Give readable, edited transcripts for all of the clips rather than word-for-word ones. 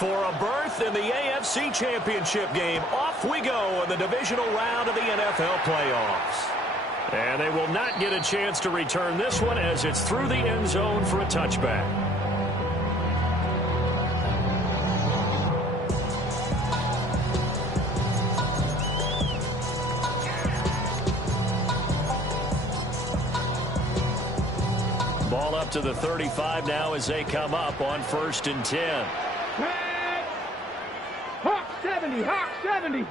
For a berth in the AFC Championship game, off we go in the divisional round of the NFL playoffs. And they will not get a chance to return this one as it's through the end zone for a touchback. Ball up to the 35 now as they come up on 1st and 10. Hawk 70, Hawk 70.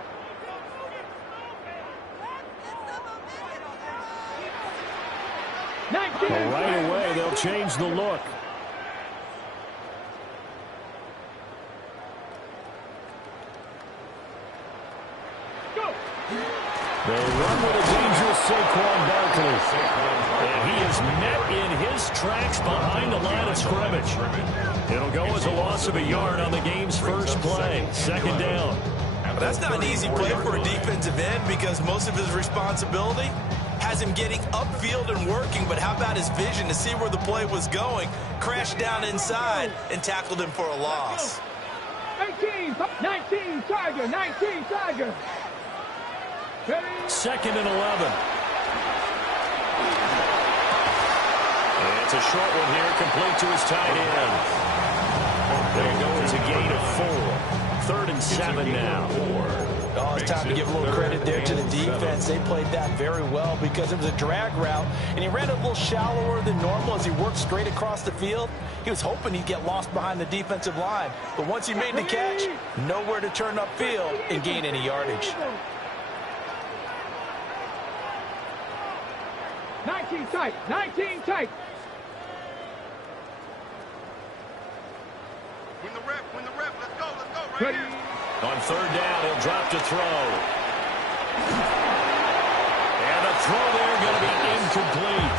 Well, right away, they'll change the look. Go. They run with a dangerous Saquon Barkley. And he is met in his tracks behind the line of scrimmage. It'll go as a loss of a yard on the game's first play. 2nd down. But that's not an easy play for a defensive end because most of his responsibility has him getting upfield and working, but how about his vision to see where the play was going, crashed down inside, and tackled him for a loss. 19 Tiger, 19 Tiger. 2nd and 11. It's a short one here, complete to his tight end. They'll go as a gain of 4. 3rd and 7 now. Oh, it's time to give a little credit there to the defense. They played that very well because it was a drag route, and he ran a little shallower than normal as he worked straight across the field. He was hoping he'd get lost behind the defensive line, but once he made the catch, nowhere to turn upfield and gain any yardage. 19 tight, 19 tight. Win the rep, let's go, right Ready. here. On 3rd down, he'll drop to throw. And the throw there going to be incomplete.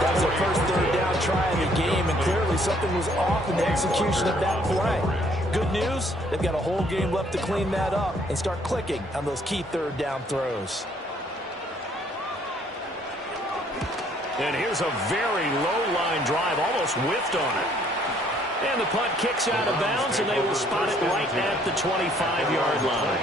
That was the first 3rd down try in the game, and clearly something was off in the execution of that play. Good news, they've got a whole game left to clean that up and start clicking on those key 3rd down throws. And here's a very low-line drive, almost whiffed on it. And the punt kicks out of bounds, and they will spot it right at the 25-yard line.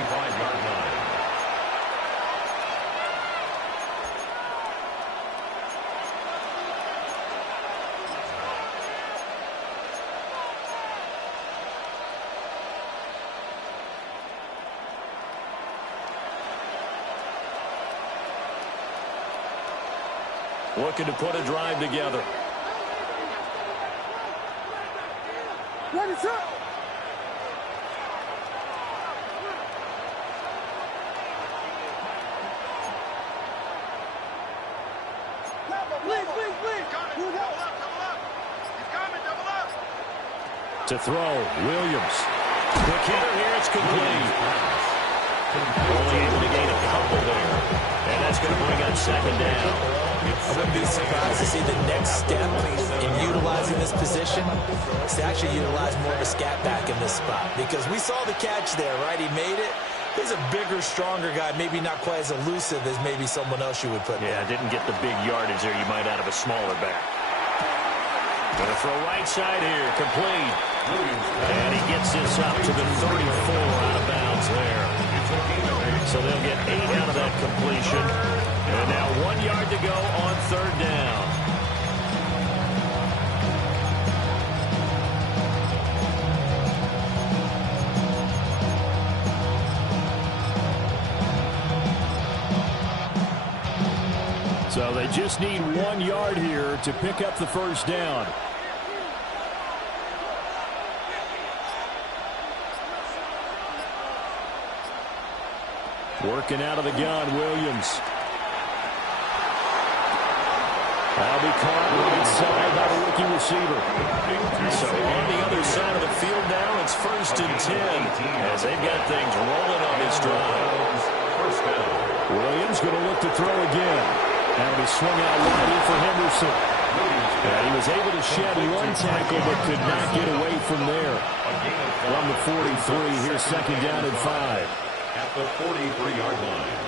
Looking to put a drive together. What is up? To throw, Williams. Quick hitter here, it's complete. Only able to gain a couple there. And that's going to bring up 2nd down. I wouldn't be surprised to see the next step in utilizing this position is to actually utilize more of a scat back in this spot. Because we saw the catch there, right? He made it. He's a bigger, stronger guy, maybe not quite as elusive as maybe someone else you would put there. Yeah, didn't get the big yardage there you might out of a smaller back. Going to throw right side here, complete. And he gets this up to the 34 out of bounds there. So they'll get 8 out of that completion. And now 1 yard to go on 3rd down. So they just need 1 yard here to pick up the 1st down. Working out of the gun, Williams. That'll be caught right side by the rookie receiver. So on the other side of the field now, it's 1st and 10 as they've got things rolling on this drive. Williams going to look to throw again. That'll be swung out wide in for Henderson. And he was able to shed 1 tackle but could not get away from there. From the 43, here's 2nd down and 5. At the 43-yard line.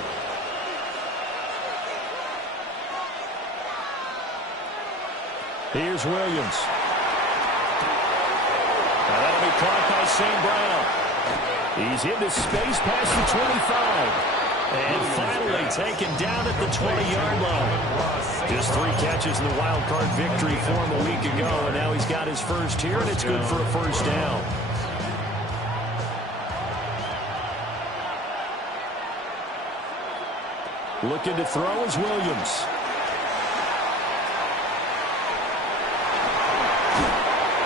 Here's Williams. Now that'll be caught by St. Brown. He's into space past the 25. And finally taken down at the 20-yard line. Just 3 catches in the wild card victory for him a week ago, and now he's got his first here, and it's good for a first down. Looking to throw is Williams.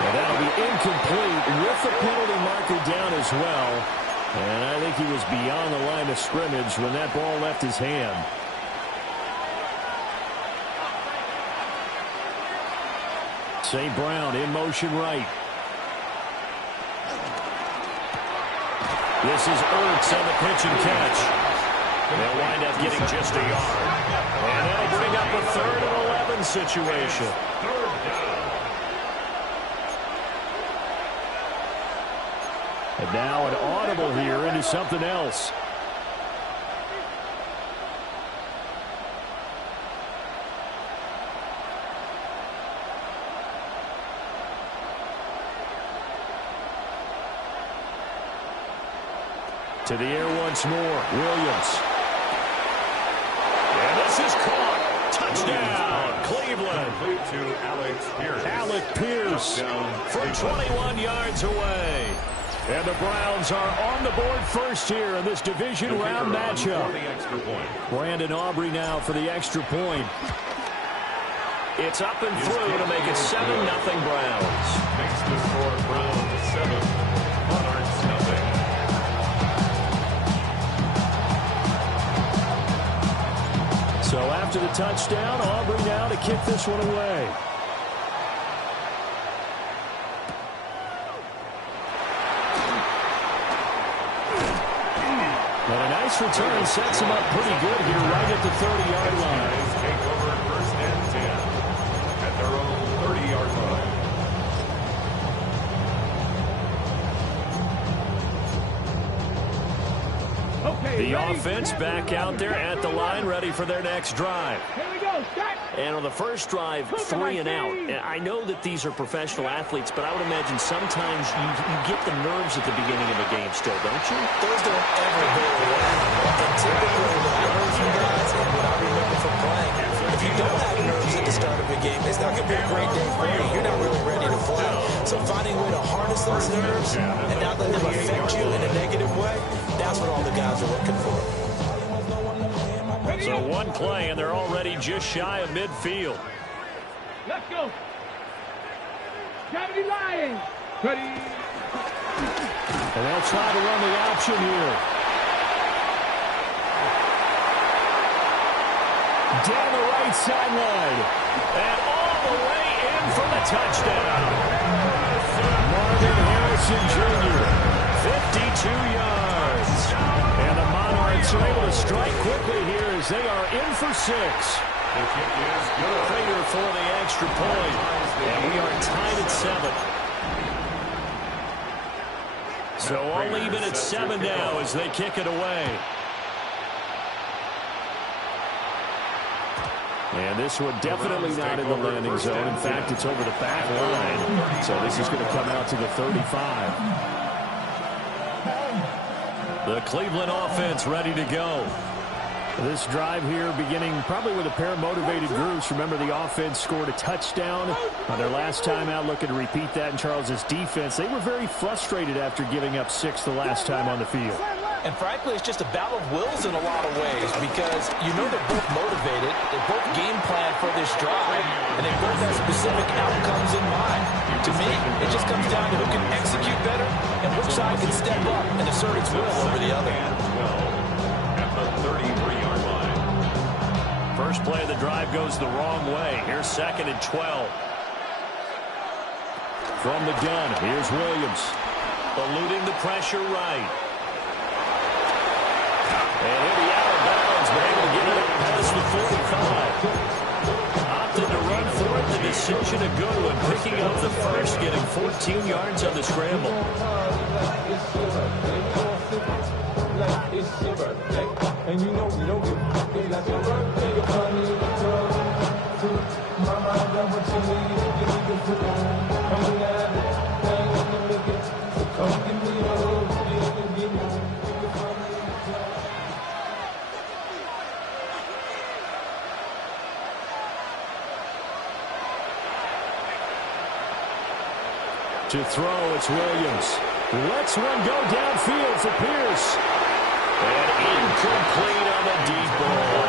And that'll be incomplete with the penalty marker down as well. And I think he was beyond the line of scrimmage when that ball left his hand. St. Brown in motion right. This is Ertz on the pitch and catch. They'll wind up getting just a yard. And that'll bring up a 3rd and 11 situation. And now an audible here into something else. To the air once more, Williams. And this is caught. Touchdown, Cleveland. To Alex Pierce. Alec Pierce from 21 yards away. And the Browns are on the board first here in this division round matchup. Brandon Aubrey now for the extra point. It's up and through to make it 7-0 Browns. Makes the score Browns 7, Monarchs 0. So after the touchdown, Aubrey now to kick this one away. And a nice return sets him up pretty good here right at the 30-yard line. Take over 1st and 10 at their own 30-yard line. The offense back out there at the line, ready for their next drive. Here we go. Start. And on the first drive, 3 and out. And I know that these are professional athletes, but I would imagine sometimes you get the nerves at the beginning of a game still, don't you? Those don't ever go away. And typically, what I learned from guys and what I remember from playing, if you don't have nerves at the start of a game, it's not going to be a great day for you. You're not really ready to play. So finding a way to harness those nerves and not let them affect you in a negative way, that's what all the guys are looking for. So one play, and they're already just shy of midfield. Let's go. Gravity line. Ready. And they'll try to run the option here. Down the right sideline. And all the way in for the touchdown. Marvin Harrison Jr., 52 yards. And the Monarchs are able to strike quickly here as they are in for 6. The kick is good. Prater for the extra point. And we are tied at 7. So all even at 7 now as they kick it away. And this one definitely not in the landing zone. In fact, it's over the back line. So this is going to come out to the 35. The Cleveland offense ready to go. This drive here beginning probably with a pair of motivated groups. Remember, the offense scored a touchdown on their last time out. Looking to repeat that in Charles's defense. They were very frustrated after giving up 6 the last time on the field. And frankly, it's just a battle of wills in a lot of ways because you know they're both motivated, they both game plan for this drive, and they both have specific outcomes in mind. To me, it just comes down to who can execute better and which side can step up and assert its will over the other. At the 33-yard line. First play of the drive goes the wrong way. Here's 2nd and 12. From the gun, here's Williams. Eluding the pressure right. And he'll be out of bounds, but able to get it up past the 45. Opted to run for it. The decision a good one. Picking up the first, getting 14 yards on the scramble. And you know we don't give a fuck. It's like your birthday, your money, your mama, I got what you need. You need to put on. I'm gonna have it. I ain't gonna make it. To throw, it's Williams. Lets one go downfield for Pierce. And incomplete on the deep ball.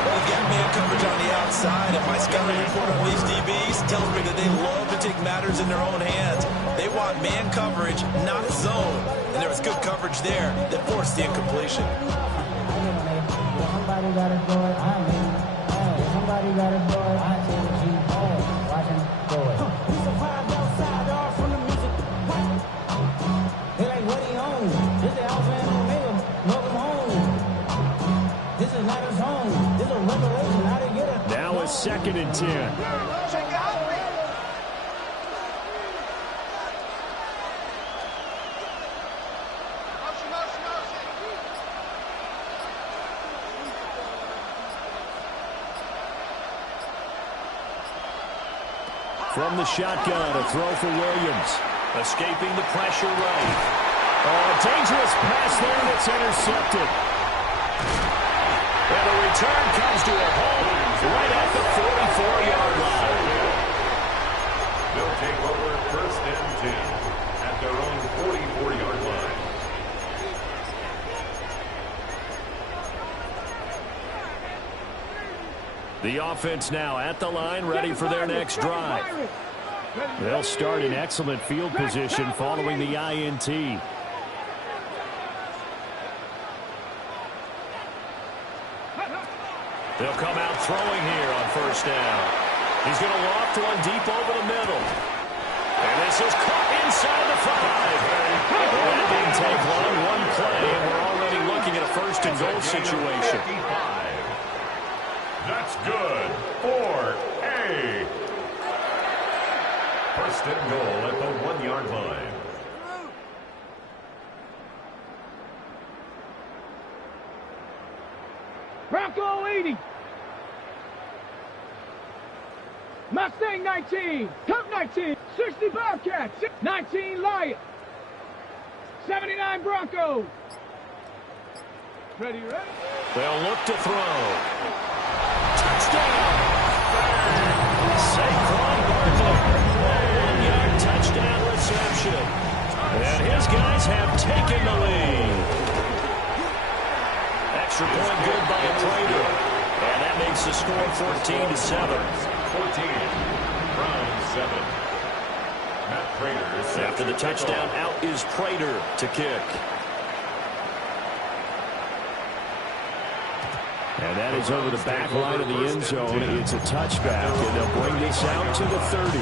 Well, he's got man coverage on the outside, and my scouting report on these DBs tells me that they love to take matters in their own hands. They want man coverage, not zone. And there was good coverage there that forced the incompletion. Somebody got to throw it, I mean, somebody got to throw it, I tell you, watch him throw it. He's a five outside, dog, from the music. They like, what he on? This is Alpha and Omega, welcome home. This is not his home. This is a revelation, how to get it. Now a 2nd and 10. From the shotgun, a throw for Williams. Escaping the pressure right. Oh, a dangerous pass there that's intercepted. And the return comes to a home right at the 44-yard line. They'll take over 1st and 10 at their own 44-yard line. The offense now at the line, ready for their next drive. They'll start in excellent field position following the INT. They'll come out throwing here on 1st down. He's going to loft one deep over the middle. And this is caught inside the 5. Well, that didn't take long. One play, and we're already looking at a 1st and goal situation. That's good for a 1st and goal at the 1-yard line. Bronco 80. Mustang 19. Cup 19. 60 Bobcats. 19 Lion. 79 Bronco. Ready? They'll look to throw. Touchdown! Saquon Barkley. A 1-yard touchdown reception. And his guys have taken the lead. Extra point good by Prater. And that makes the score 14-7. 14. Browns 7. Matt Prater. After the touchdown, out is Prater to kick. And that is over the back line of the end zone. It's a touchback, and they'll bring this out to the 30.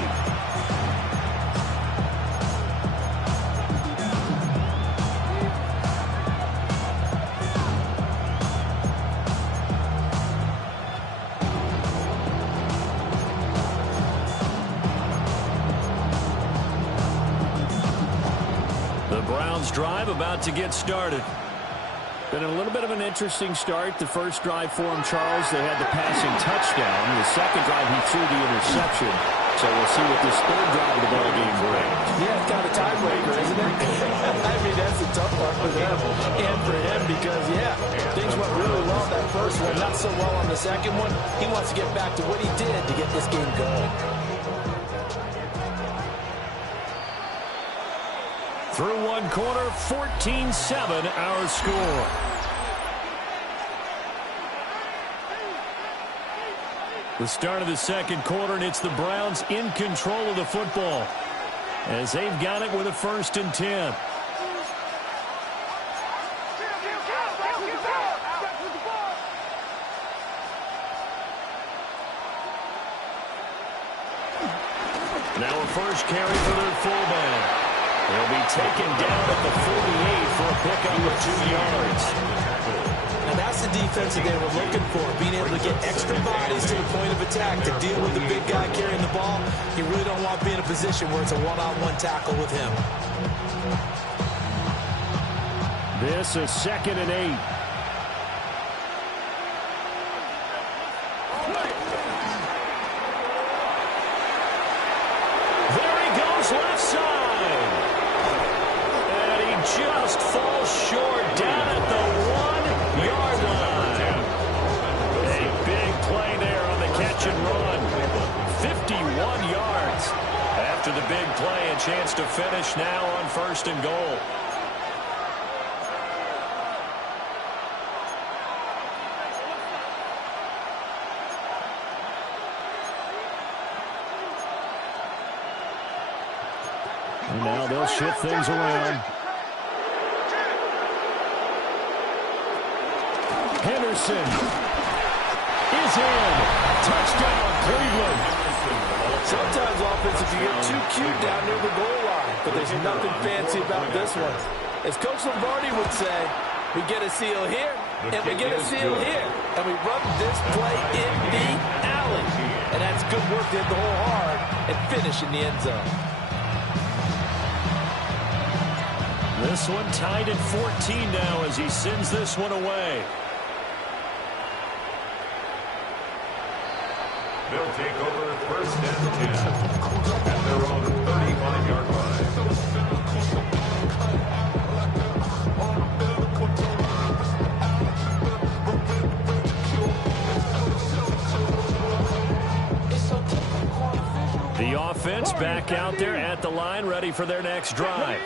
The Browns drive about to get started. Been a little bit of an interesting start. The first drive for him, Charles, they had the passing touchdown. The second drive, he threw the interception. So we'll see what this third drive of the ball game brings. Yeah, it's kind of a tiebreaker, isn't it? I mean, that's the tough part for them and for him because, yeah, things went really well that first one, not so well on the second one. He wants to get back to what he did to get this game going. Through one quarter, 14-7 our score. The start of the second quarter, and it's the Browns in control of the football as they've got it with a 1st and 10. Now a first carry for their fullback. He'll be taken down at the 48 for a pickup of 2 yards. And that's the defense that they were looking for, being able to get extra bodies to the point of attack to deal with the big guy carrying the ball. You really don't want to be in a position where it's a one-on-one tackle with him. This is 2nd and 8. There he goes left side. And he just falls short down at the 1-yard line. A big play there on the catch and run. 51 yards after the the big play. A chance to finish now on 1st and goal. And now they'll shift things around. Henderson is in. Touchdown, Cleveland. Sometimes offense, if you get too cute down near the goal line, but there's nothing fancy about this one. As Coach Lombardi would say, we get a seal here, and we get a seal here, and we run this play in the alley. And that's good work to hit the hole hard and finish in the end zone. This one tied at 14 now as he sends this one away. They'll take over 1st and 10 at their own 35-yard line. The offense back out there at the line, ready for their next drive.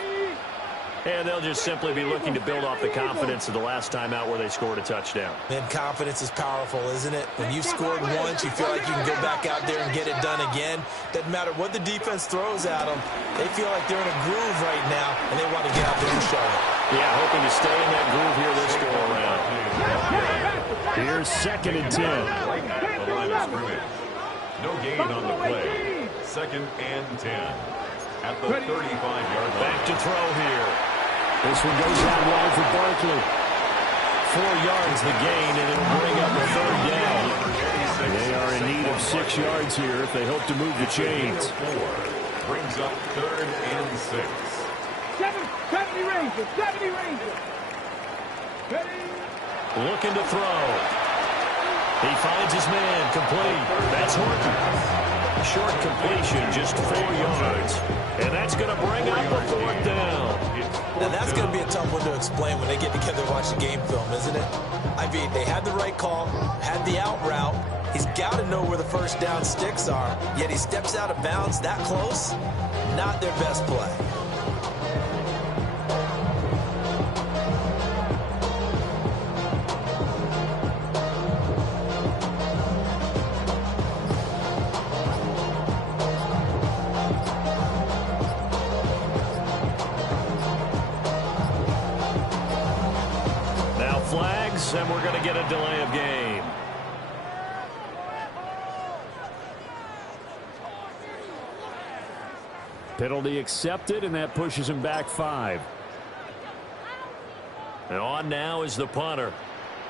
And they'll just simply be looking to build off the confidence of the last time out where they scored a touchdown. Man, confidence is powerful, isn't it? When you've scored once, you feel like you can go back out there and get it done again. Doesn't matter what the defense throws at them. They feel like they're in a groove right now, and they want to get out there and show it. Yeah, hoping to stay in that groove here this go-around. Here's 2nd and 10. The line of scrimmage. No gain on the play. 2nd and 10 at the 35-yard line. Back to throw here. This one goes out wide for Barkley. 4 yards the gain, and it'll bring up a 3rd down. They are in need of 6 yards here if they hope to move the chains. Brings up 3rd and 6. 70 Rangers, 70 Rangers. Ready? Looking to throw. He finds his man, complete. That's Horton. Short completion, just 4 yards. And that's going to bring up a 4th down. Now, that's going to be a tough one to explain when they get together and watch the game film, isn't it? I mean, they had the right call, had the out route. He's got to know where the 1st down sticks are, yet he steps out of bounds that close. Not their best play. And we're going to get a delay of game. Penalty accepted, and that pushes him back 5. And on now is the punter,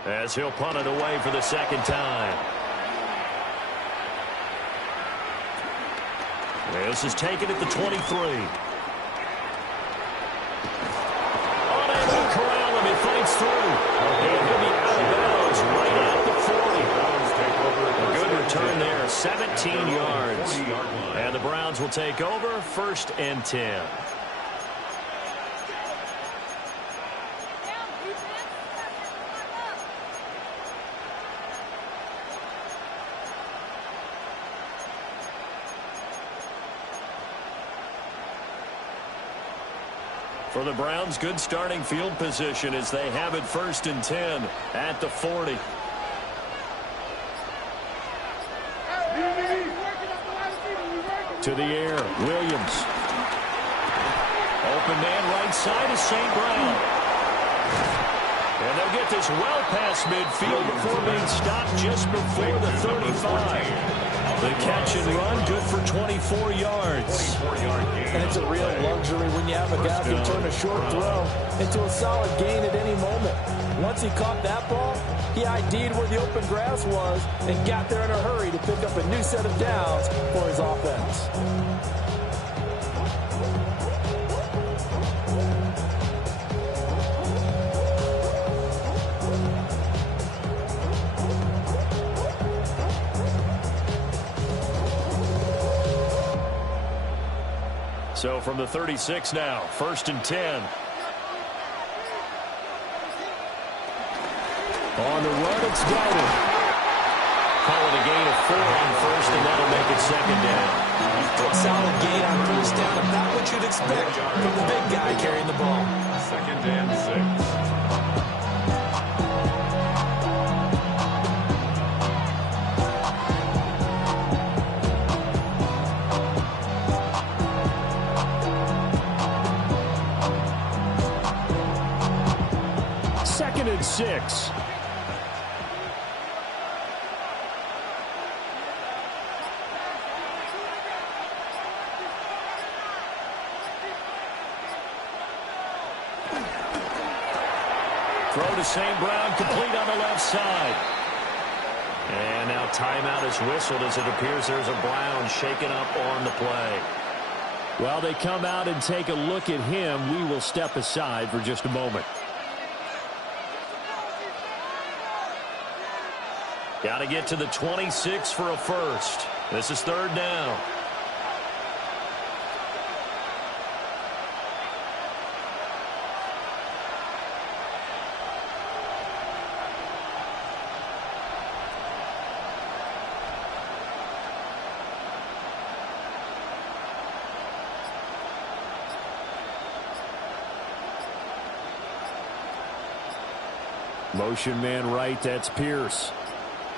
as he'll punt it away for the 2nd time. This is taken at the 23. Unable to corral him. He fights through. He'll be out of bounds right at the 40. A good return there, 17 yards. And the Browns will take over 1st and 10. For the Browns, good starting field position as they have it 1st and 10 at the 40. To the air, Williams. Open man right side is St. Brown. And they'll get this well past midfield before being stopped just before the 35. The catch and run, good for 24 yards. And it's a real luxury when you have a guy who can turn a short throw into a solid gain at any moment. Once he caught that ball, he ID'd where the open grass was and got there in a hurry to pick up a new set of downs for his offense. So from the 36 now, 1st and 10. On the run, it's Darnold. call it a gain of 4 on first, and that'll make it second down. A solid gain on first down, about what you'd expect from the big guy carrying the ball. Second and 6. Second and 6. Throw to St. Brown, complete on the left side. And now timeout is whistled as it appears there's a Brown shaken up on the play. While they come out and take a look at him, we will step aside for just a moment. Got to get to the 26 for a first. This is third down. Motion man right, that's Pierce.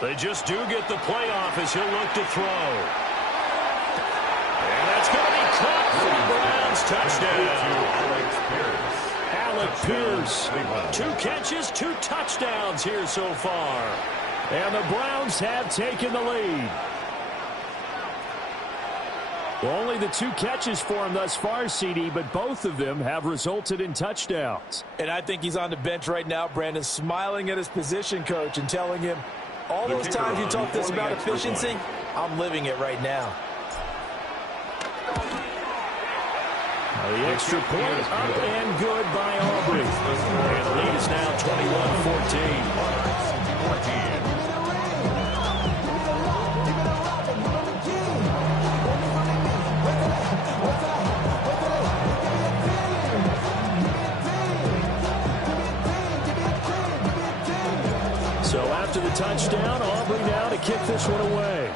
They just do get the playoff as he'll look to throw. And that's going to be caught for the Browns. Touchdown. Alec Pierce. 2 catches, 2 touchdowns here so far. And the Browns have taken the lead. Well, only the 2 catches for him thus far, CD, but both of them have resulted in touchdowns. And I think he's on the bench right now, Brandon, smiling at his position coach and telling him, all those times you talk this about efficiency, I'm living it right now. The extra point up and good by Aubrey. And the lead is now 21-14. So after the touchdown, Aubrey now to kick this one away.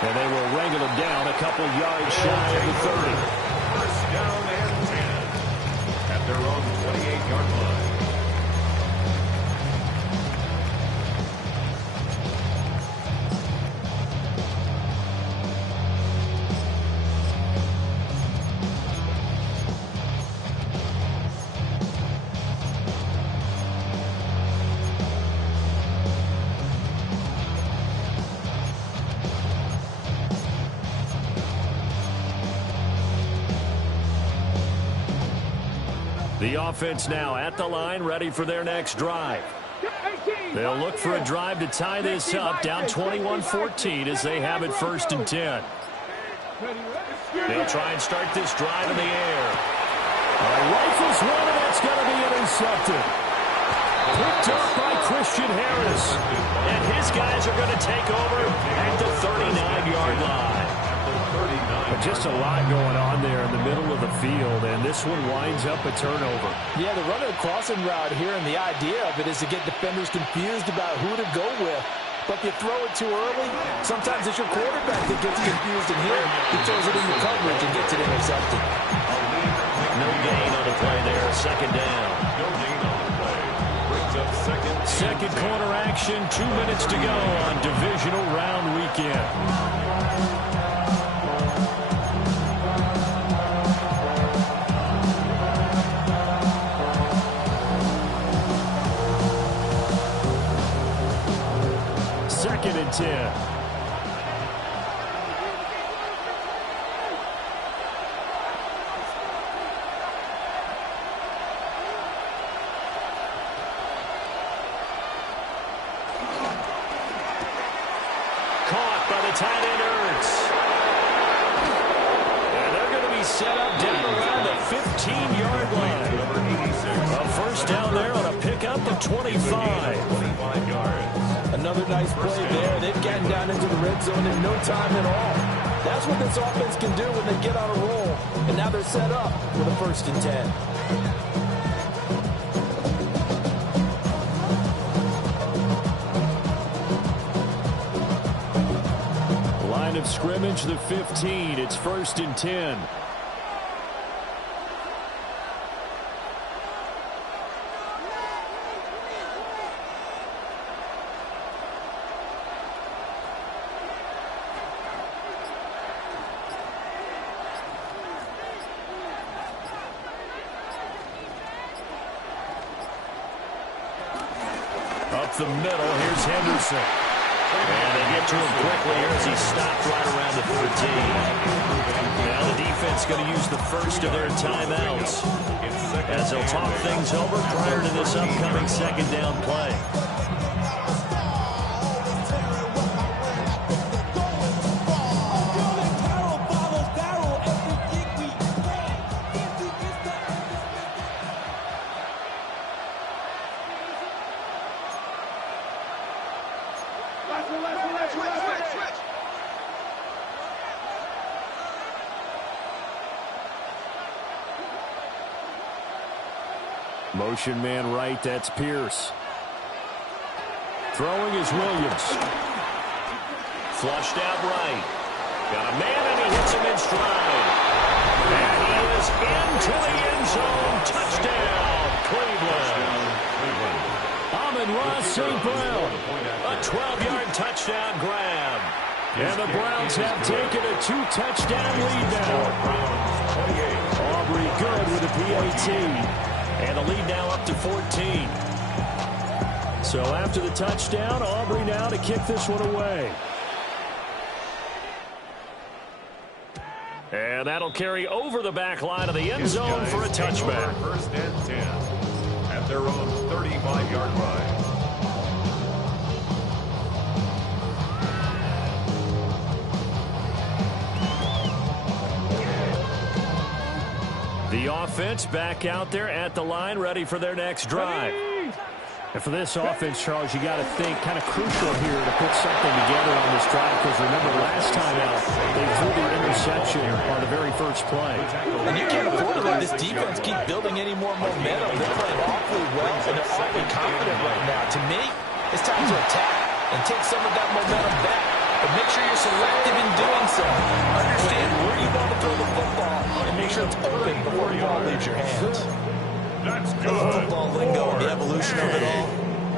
And they will wrangle him down a couple yards shy of the 30. First down and 10 at their own 28-yard line. The offense now at the line, ready for their next drive. They'll look for a drive to tie this up, down 21-14 as they have it first and 10. They'll try and start this drive in the air. Rifles one, and that's going to be intercepted. Picked up by Christian Harris. And his guys are going to take over at the 39-yard line. But just a lot going on there in the middle of the field, and this one winds up a turnover. Yeah, the run of the crossing route here, and the idea of it is to get defenders confused about who to go with. But if you throw it too early, sometimes it's your quarterback that gets confused, and here he throws it into coverage and gets it intercepted. No gain on the play there, second down. No gain on the play. Brings up second corner action, 2 minutes to go on divisional round weekend. Second and 10. Caught by the tight end Ertz. And they're going to be set up down around the 15-yard line. A first down there on a pickup of 25 yards. Another nice play there. They've gotten down into the red zone in no time at all. That's what this offense can do when they get on a roll. And now they're set up with a 1st and 10. Line of scrimmage, the 15. It's 1st and 10. Up the middle, here's Henderson. And they get to him quickly here as he stopped right around the 13. Now the defense going to use the first of their timeouts as they'll talk things over prior to this upcoming 2nd down play. Motion man right, that's Pierce. Throwing is Williams. Flushed out right. Got a man and he hits him in stride. And he is into the end zone. Touchdown, Cleveland. Amon-Ra St. Brown. A 12-yard touchdown grab. And the Browns have taken a 2-touchdown lead now. Aubrey good with a PAT. And the lead now up to 14. So after the touchdown, Aubrey now to kick this one away. And that'll carry over the back line of the end zone for a touchback. 1st and 10 at their own 35-yard line. The offense back out there at the line, ready for their next drive. And for this offense, Charles, you got to think kind of crucial here to put something together on this drive, because remember last time out, they threw the interception on the very first play. And you can't afford to let this defense keep building any more momentum. They're playing awfully well, and they're awfully confident right now. To me, it's time to attack and take some of that momentum back. But make sure you're selective in doing so. Understand where you want to throw the football and make sure it's open before the ball leaves your hands. That's good. Football lingo and the evolution of it all.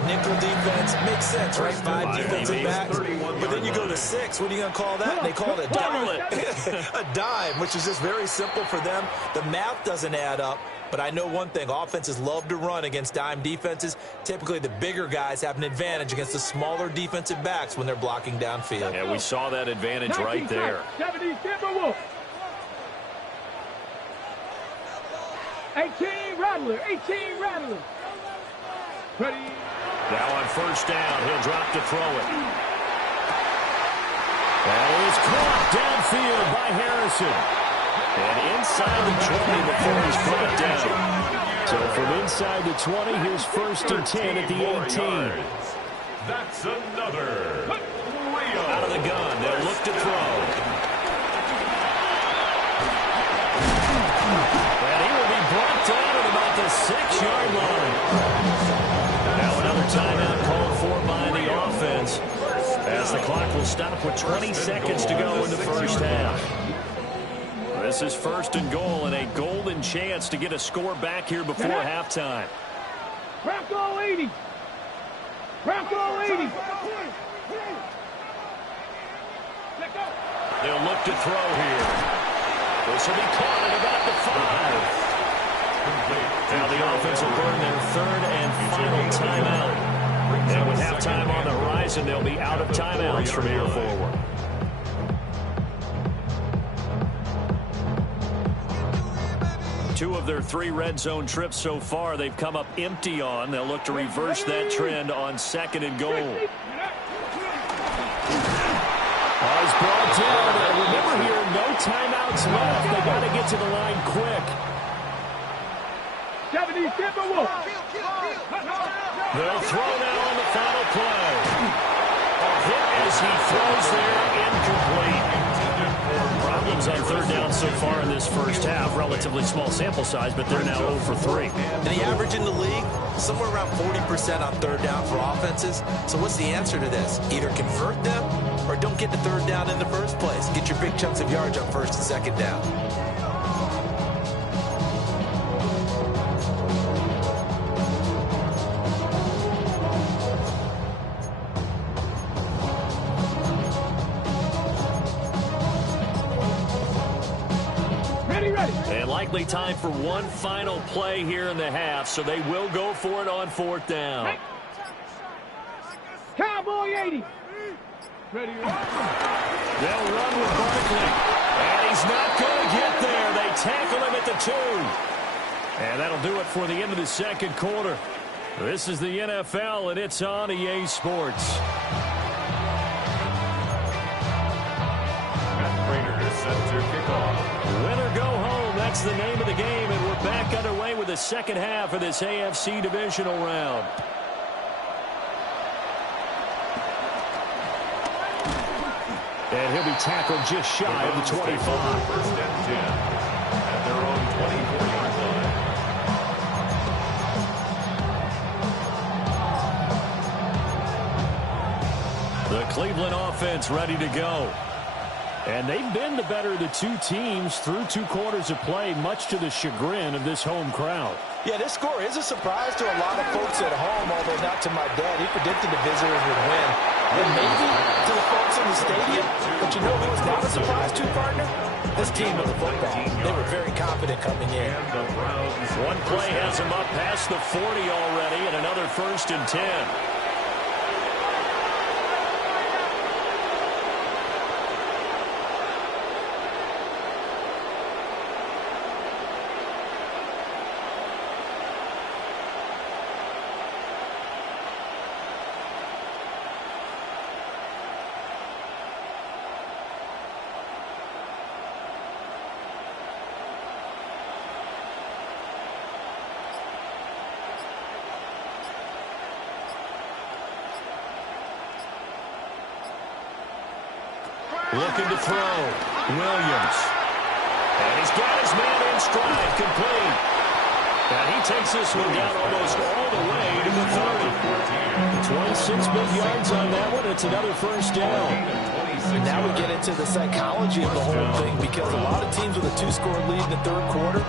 Nickel defense makes sense, right? 5 defensive backs. But then you go to 6. What are you going to call that? They call it a dime. A dime, which is just very simple for them. The math doesn't add up. But I know one thing, offenses love to run against dime defenses. Typically, the bigger guys have an advantage against the smaller defensive backs when they're blocking downfield. Yeah, we saw that advantage right there. 70 Timberwolves. 18 Rattler. 18 Rattler. Ready. Now on 1st down, he'll drop to throw it. That is caught downfield by Harrison. And inside the 20 before he's brought down. So from inside the 20, here's 1st and 10 at the 18. That's another layup. Out of the gun, they'll look to throw. And he will be brought down at about the 6-yard line. Now another timeout called for by the offense, as the clock will stop with 20 seconds to go in the first half. This is 1st and goal, and a golden chance to get a score back here before halftime. Bronco 80. Bronco 80. They'll look to throw here. This will be caught at about the 5. Now the offense will burn their 3rd and final timeout. And with halftime on the horizon, they'll be out of timeouts from here forward. Two of their 3 red zone trips so far, they've come up empty on. They'll look to reverse that trend on 2nd and goal. He's brought down. Remember here, no timeouts left. They got to get to the line quick. 70 Timberwolves. They'll throw now on the final play. A hit as he throws there, incomplete. so far in this first half. Relatively small sample size, but they're now 0 for 3. And the average in the league, somewhere around 40% on third down for offenses. So what's the answer to this? Either convert them or don't get to third down in the first place. Get your big chunks of yards on first and second down. And likely time for one final play here in the half, so they will go for it on fourth down. Cowboy 80. Ready. They'll run with Barkley. And he's not going to get there. They tackle him at the 2. And that'll do it for the end of the second quarter. This is the NFL, and it's on EA Sports. Raiders set to kick off. Win or go home, that's the name of the game, and we're back underway with the second half of this AFC divisional round. And he'll be tackled just shy of the 25. First and 10 at their own 24-yard line. The Cleveland offense ready to go. And they've been the better of the two teams through 2 quarters of play, much to the chagrin of this home crowd. Yeah, this score is a surprise to a lot of folks at home, although not to my dad. He predicted the visitors would win. And maybe to the folks in the stadium. But you know who was not a surprise to, partner? This team of the football. They were very confident coming in. One play has them up past the 40 already, and another 1st and 10. Looking to throw. Williams. And he's got his man in stride, complete. And he takes this one down almost all the way to the 30. 26 big yards on that one. It's another 1st down. Now we get into the psychology of the whole thing, because a lot of teams with a 2-score lead in the third quarter,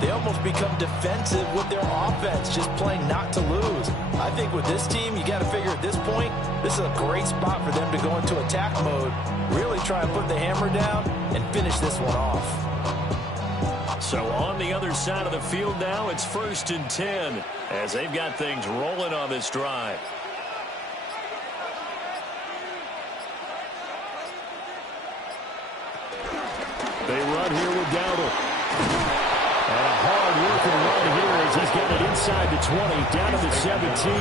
they almost become defensive with their offense, just playing not to lose. I think with this team, you got to figure at this point, this is a great spot for them to go into attack mode, really try and put the hammer down and finish this one off. So on the other side of the field now, it's 1st and 10 as they've got things rolling on this drive. They run here with Dowdle. And a hard-working run here as he's got it inside the 20, down to the 17.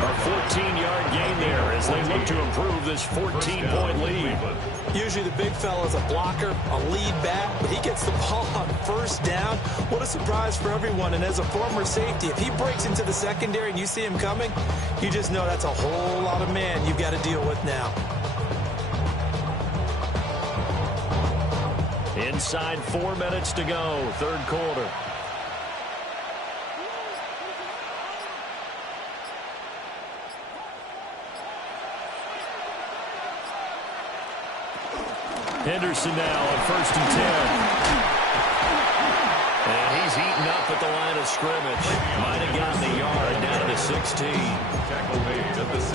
A 14-yard gain there as they look to improve this 14-point lead. Usually the big fella's a blocker, a lead back, but he gets the ball on 1st down. What a surprise for everyone. And as a former safety, if he breaks into the secondary and you see him coming, you just know that's a whole lot of man you've got to deal with now. Inside 4 minutes to go, third quarter. Henderson now on 1st and 10. And he's eaten up at the line of scrimmage. Might have gotten a yard down to the 16.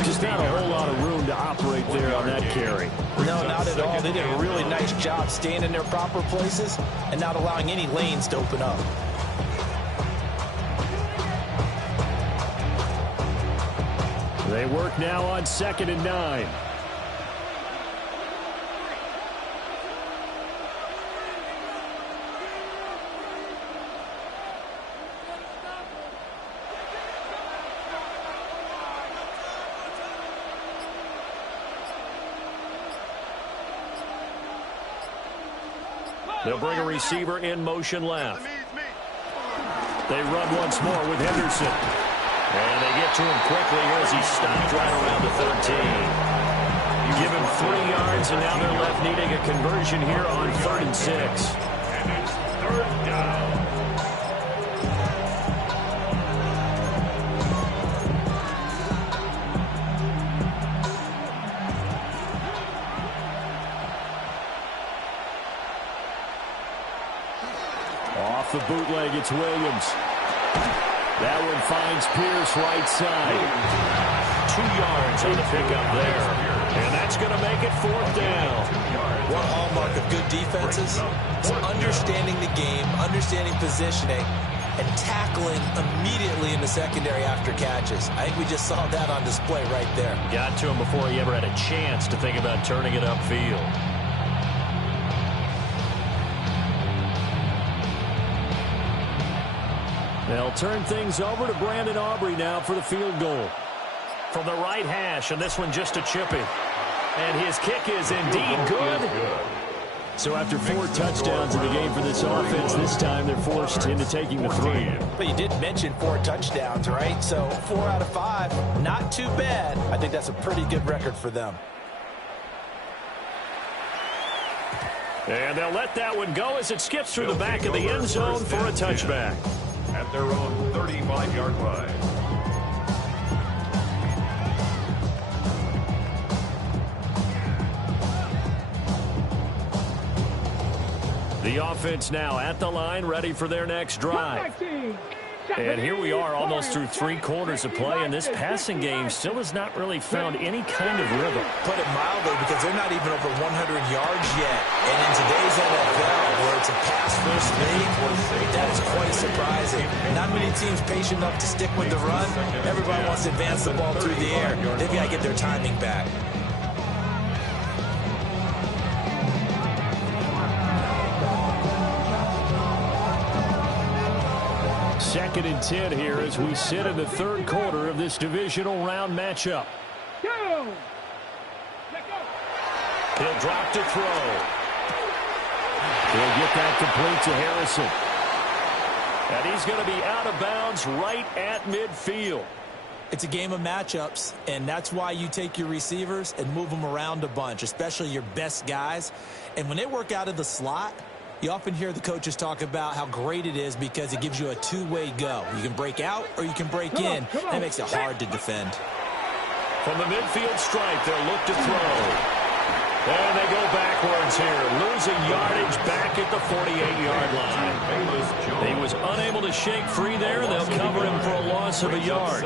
Just not a whole lot of room to operate there on that carry. No, not at all. They did a really nice job staying in their proper places and not allowing any lanes to open up. They work now on 2nd and 9. They'll bring a receiver in motion left. They run once more with Henderson. And they get to him quickly here as he stopped right around the 13. Give him 3 yards, and now they're left needing a conversion here on 3rd and 6. And it's 3rd down. Off the bootleg, it's Williams. That one finds Pierce right side. 2 yards on the pickup there. And that's going to make it 4th down. One hallmark of good defenses is understanding the game, understanding positioning, and tackling immediately in the secondary after catches. I think we just saw that on display right there. Got to him before he ever had a chance to think about turning it upfield. They'll turn things over to Brandon Aubrey now for the field goal. From the right hash, and this one just a chippy. And his kick is indeed good. So after 4 touchdowns in the game for this offense, this time they're forced into taking the 3. But you did mention 4 touchdowns, right? So 4 out of 5, not too bad. I think that's a pretty good record for them. And they'll let that one go as it skips through the back of the end zone for a touchback. At their own 35-yard line. The offense now at the line, ready for their next drive. And here we are almost through 3 quarters of play, and this passing game still has not really found any kind of rhythm. Put it mildly, because they're not even over 100 yards yet. And in today's NFL, where it's a pass-first league, that is quite surprising. Not many teams patient enough to stick with the run. Everybody wants to advance the ball through the air. They've got to get their timing back. Second and 10 here as we sit in the 3rd quarter of this divisional round matchup. Go! He'll drop to throw. He'll get that complete to Harrison. And he's going to be out of bounds right at midfield. It's a game of matchups, and that's why you take your receivers and move them around a bunch, especially your best guys. And when they work out of the slot, you often hear the coaches talk about how great it is because it gives you a 2-way go. You can break out or you can break in. That makes it hard to defend. From the midfield stripe, they'll look to throw. And they go backwards here, losing yardage back at the 48-yard line. He was unable to shake free there, and they'll cover him for a loss of a yard.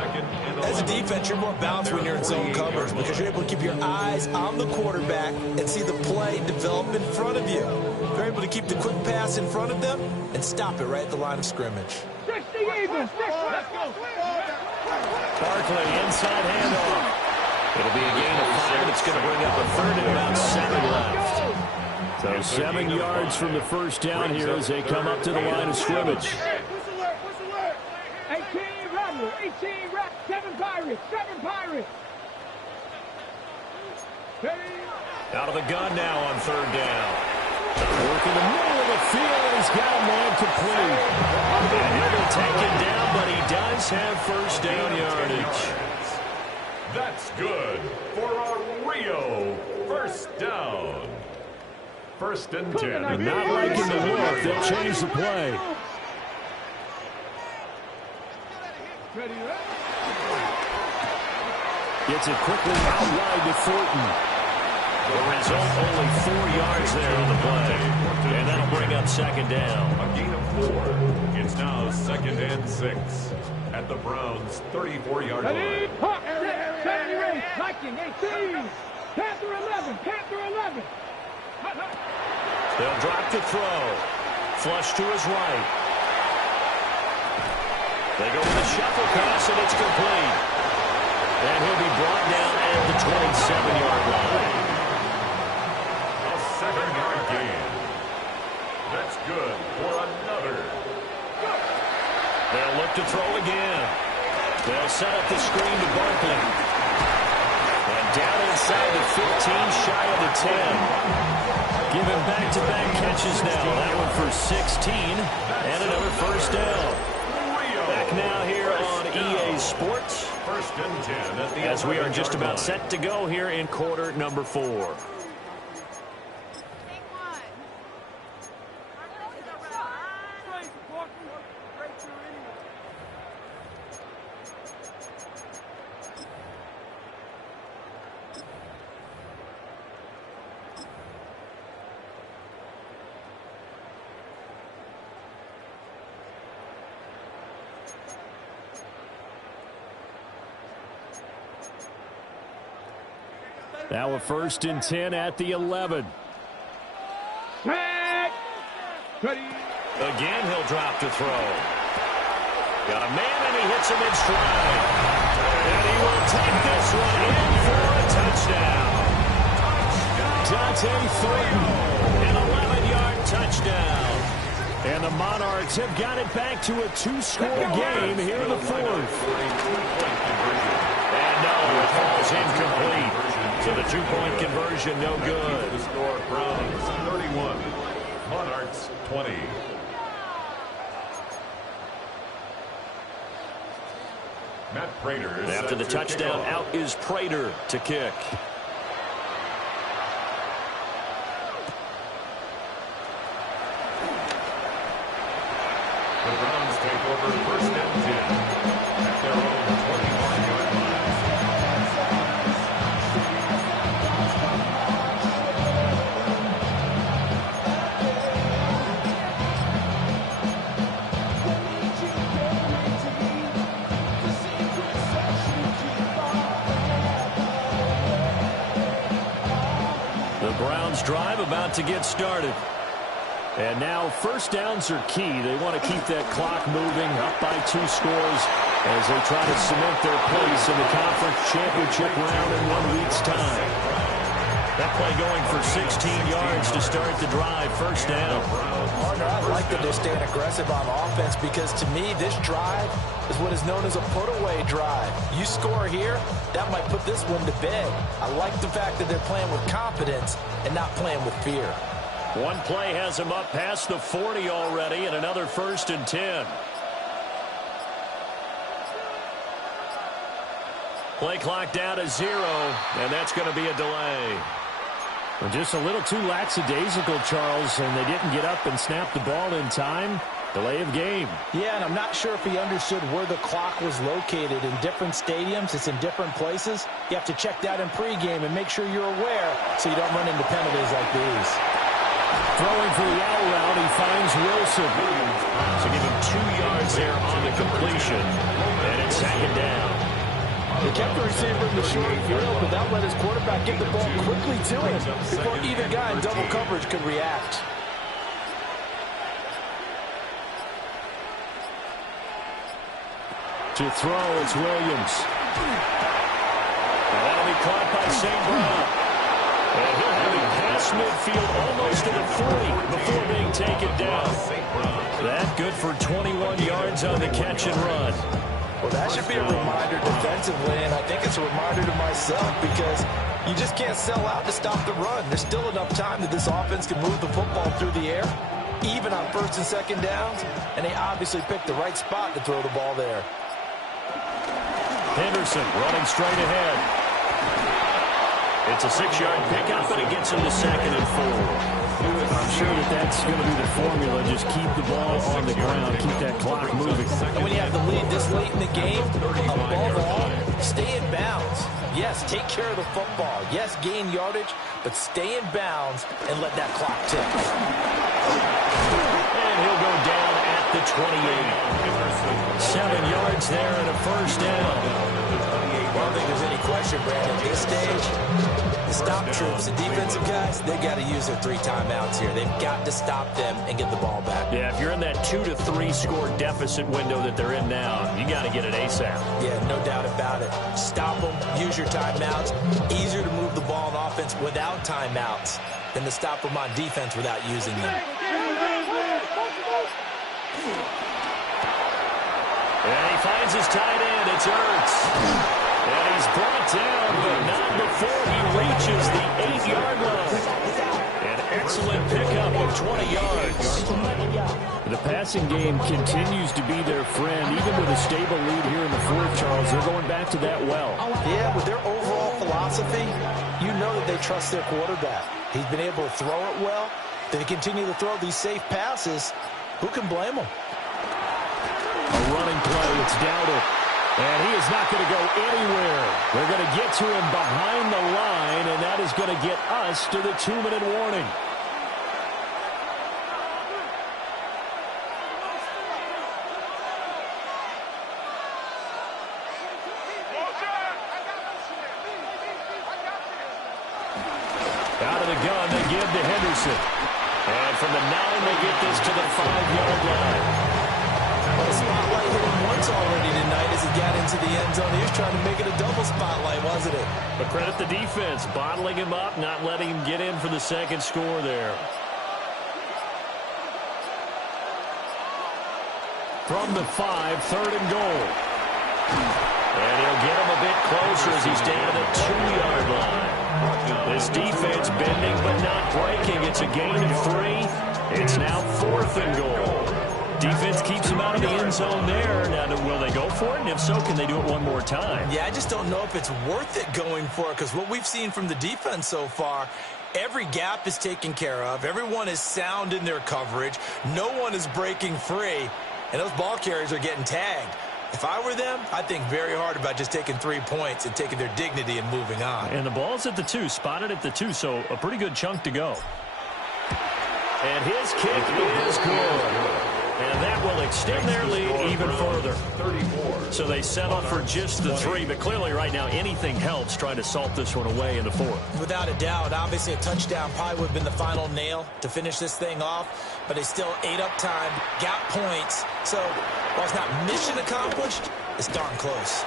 As a defense, you're more balanced when you're in zone coverage because you're able to keep your eyes on the quarterback and see the play develop in front of you. You're able to keep the quick pass in front of them and stop it right at the line of scrimmage. Barkley, inside handoff. It'll be a gain of 5, and it's going to bring up a 3rd and about 7 left. So 7 yards from the first down here as they come up to the line of scrimmage. 18 Rebel, 18 Rebel, 7 Pirates, 7 Pirates. Out of the gun now on 3rd down. Work in the middle of the field, and he's got a man complete. And he'll be taken down, but he does have first down yardage. That's good for a Rio first down. 1st and 10. Not liking the look. They'll change the play. Gets it quickly out wide to Thornton. The result, only 4 yards there on the play. And that'll bring up 2nd down. A gain of 4. It's now 2nd and 6 at the Browns' 34-yard line. Viking 18, Panther 11, Panther 11. They'll drop to throw. Flush to his right. They go with a shuffle pass, and it's complete. And he'll be brought down at the 27-yard line. A 7-yard gain. That's good for another. They'll look to throw again. They'll set up the screen to Barkley. And down inside the 15, shy of the 10. Give him back-to-back catches now. That one for 16, and another first down. Back now here on EA Sports. First and 10 at the as we are just about line. set to go here in quarter number 4. Now a first and 10 at the 11. Again, he'll drop to throw. Got a man, and he hits him in stride. And he will take this one in for a touchdown. Dante Thornton, an 11-yard touchdown. And the Monarchs have got it back to a 2-score game here in the 4th. And no, it falls incomplete. So the 2-point conversion, no good. The score, Browns 31, Monarchs 20. Matt Prater. After the touchdown, out is Prater to kick. The Browns take over first and 10 at their own 25-yard line. Browns drive about to get started. And now first downs are key. They want to keep that clock moving, up by 2 scores as they try to cement their place in the conference championship round in 1 week's time. That play going for 16 yards to start the drive. First down. Partner, I like that they're staying aggressive on offense because to me this drive is what is known as a put-away drive. You score here, that might put this one to bed. I like the fact that they're playing with confidence and not playing with fear. One play has him up past the 40 already, and another first and 10. Play clock down to 0, and that's going to be a delay. Well, just a little too lackadaisical, Charles, and they didn't get up and snap the ball in time. Delay of game. Yeah, and I'm not sure if he understood where the clock was located. In different stadiums, it's in different places. You have to check that in pregame and make sure you're aware so you don't run into penalties like these. Throwing for the out route, he finds Wilson. So give him 2 yards there on the completion, and it's 2nd down. They kept the receiver in the short field, but that let his quarterback get the ball quickly to him before either guy in double coverage could react. To throw, it's Williams. And that'll be caught by St. Brown. And he'll have it past midfield almost to the 40 before being taken down. That good for 21 yards on the catch and run. Well, that should be a reminder defensively, and I think it's a reminder to myself because you just can't sell out to stop the run. There's still enough time that this offense can move the football through the air, even on 1st and 2nd downs, and they obviously picked the right spot to throw the ball there. Henderson running straight ahead. It's a 6-yard pickup, and it gets him to 2nd and 4. I'm sure that's going to be the formula. Just keep the ball on the ground, keep that clock moving. And when you have the lead this late in the game, above all, stay in bounds. Yes, take care of the football. Yes, gain yardage, but stay in bounds and let that clock tick. And he'll go down at the 28. 7 yards there and a first down. Well, I don't think there's any question, Brandon. At this stage, the stop troops, the defensive guys, they've got to use their 3 timeouts here. They've got to stop them and get the ball back. Yeah, if you're in that 2 to 3 score deficit window that they're in now, you got to get it ASAP. Yeah, no doubt about it. Stop them, use your timeouts. Easier to move the ball on offense without timeouts than to stop them on defense without using them. And he finds his tight end. It's Ertz. And he's brought down, but not before he reaches the 8-yard line. And Excellent pickup of 20 yards. The passing game continues to be their friend. Even with a stable lead here in the fourth, Charles, they're going back to that well. Yeah, with their overall philosophy, you know that they trust their quarterback. He's been able to throw it well. They continue to throw these safe passes. Who can blame them? A running play. It's Dowdle. And he is not going to go anywhere. They're going to get to him behind the line, and that is going to get us to the 2-minute warning. Out of the gun, they give to Henderson. And from the 9, they get this to the 5-yard line. Well, the spotlight hit him once already tonight as he got into the end zone. He was trying to make it a double spotlight, wasn't it? But credit the defense, bottling him up, not letting him get in for the second score there. From the 5, 3rd and goal. And he'll get him a bit closer as he's down to the 2-yard line. This defense bending but not breaking. It's a gain of 3. It's now 4th and goal. Defense keeps him out of the end zone there. Now, will they go for it? And if so, can they do it one more time? Yeah, I just don't know if it's worth it going for it, because what we've seen from the defense so far, every gap is taken care of. Everyone is sound in their coverage. No one is breaking free, and those ball carriers are getting tagged. If I were them, I'd think very hard about just taking 3 points and taking their dignity and moving on. And the ball's at the 2, spotted at the 2, so a pretty good chunk to go. And his kick is good. And that will extend their lead even further. So they settle for just the 3, but clearly right now anything helps trying to salt this one away in the 4th. Without a doubt, obviously a touchdown probably would have been the final nail to finish this thing off, but they still ate up time, got points. So while it's not mission accomplished, it's darn close.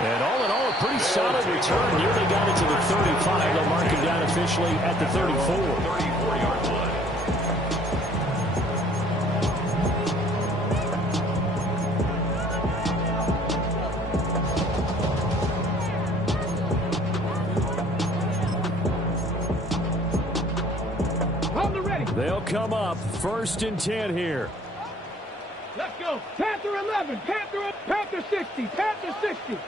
And all in all, a pretty solid return. Nearly got it to the 35. They'll mark him down officially at the 34. 34-yard line. They'll come up 1st and 10 here. Let's go. Panther 11. Panther 60. Panther 60.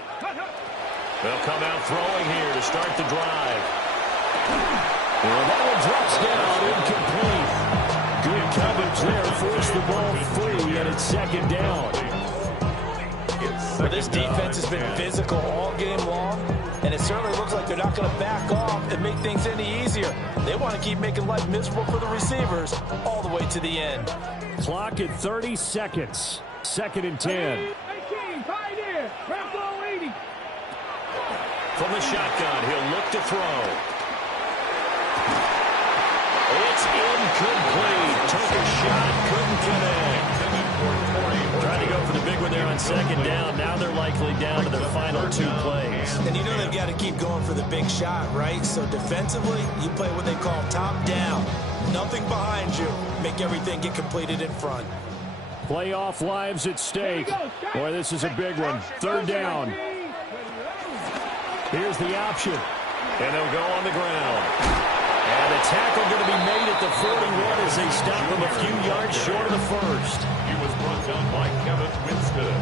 They'll come out throwing here to start the drive. Well, that one drops down incomplete. Good coverage there. Force the ball free, and it's 2nd down. Well, this defense has been physical all game long, and it certainly looks like they're not going to back off and make things any easier. They want to keep making life miserable for the receivers all the way to the end. Clock at 30 seconds. 2nd and 10. 18, Pioneer. Rambo 80. From the shotgun, he'll look to throw. It's incomplete. Took a shot, couldn't connect. Trying to go for the big one there on 2nd down. Now they're likely down to their final 2 plays. And you know they've got to keep going for the big shot, right? So defensively, you play what they call top down. Nothing behind you. Make everything get completed in front. Playoff lives at stake. Boy, this is a big one. 3rd down. Here's the option. And they'll go on the ground. And the tackle going to be made at the 41 as they stop him a few yards short of the 1st. He was brought down by Kevin Winstead.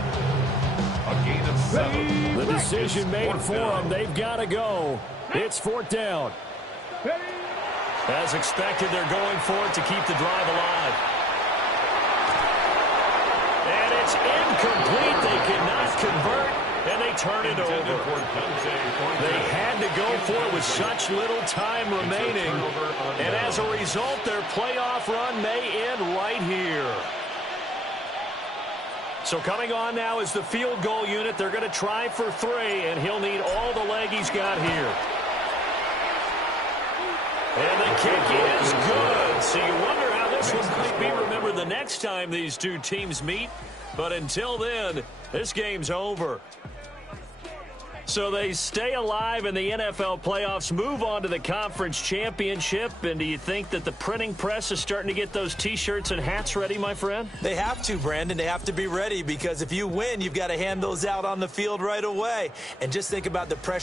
A gain of 7. The decision made for them. They've got to go. It's 4th down. As expected, they're going for it to keep the drive alive. And it's incomplete. They cannot convert, and they turn it over. They had to go for it with such little time remaining. And as a result, their playoff run may end right here. So coming on now is the field goal unit. They're going to try for 3, and he'll need all the leg he's got here. And the kick is good. So you wonder how this one might be remembered the next time these two teams meet. But until then, this game's over. So they stay alive in the NFL playoffs, move on to the conference championship. And do you think that the printing press is starting to get those T-shirts and hats ready, my friend? They have to, Brandon. They have to be ready, because if you win, you've got to hand those out on the field right away. And just think about the pressure